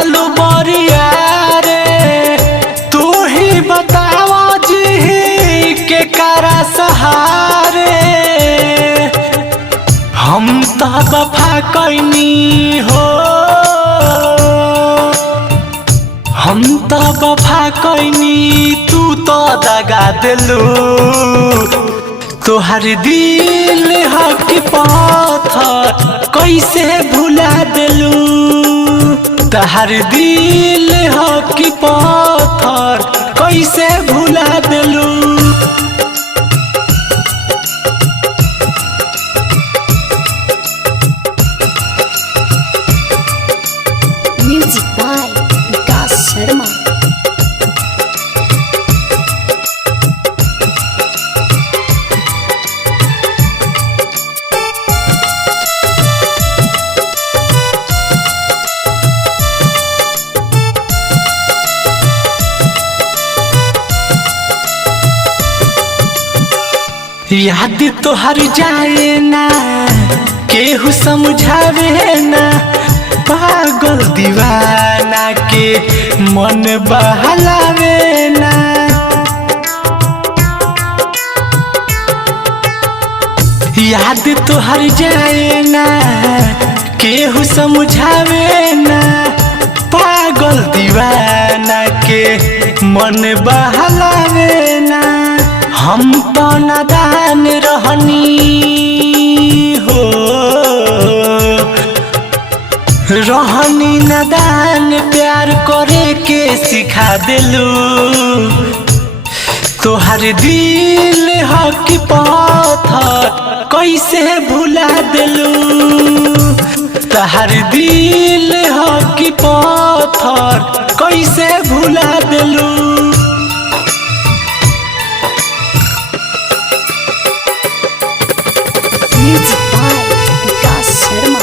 दिहलू बरिया रे तू ही बतावा जी के करा सहारे हम तो वफा कैनी हो हम तो वफा कैनी तू तो दगा दिलू तोहर दिल हक पत्थर कैसे भुला दिलू तोहर दिल हक पत्थर कैसे भुला दिलू म्यूजिक बाय विकास शर्मा। याद तो हर जाए ना केहू समझावे ना पागल दीवाना के मन बहलावे ना याद तो हर जाए ना केहू समझावे ना पागल दीवाना के मन बहलावे ना हम तो नादान रहनी हो रहनी नादान प्यार करे के सिखा दिलू तोहर दिल हक पत्थर कैसे भुला दिलू तोहर दिल हक पत्थर कैसे भुला दिलू म्यूजिक बाय विकास शर्मा।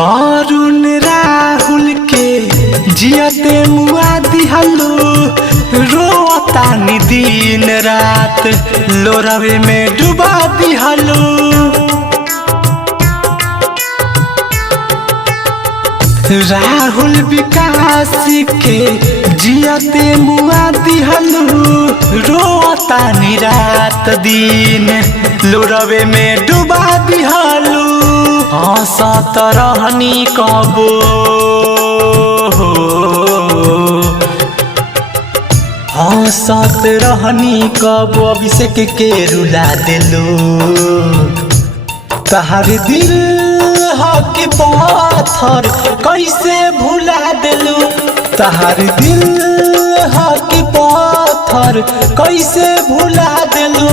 अरुण राहुल के जियते मुआ दिहलू रोतानी दिन रात लोरवे में डुबा दिहलू राहुल विकास के जियते मुआ दिहलू रोतानी रात दिन लोरवे में डुबा दिहलू हंसत रहनी कबो हंसत रहनी कबो अभिषेक के रुला दिलू तोहर दिल हक पत्थर कैसे भुला दिलू तोहर दिल हक पत्थर कैसे भुला दिलू।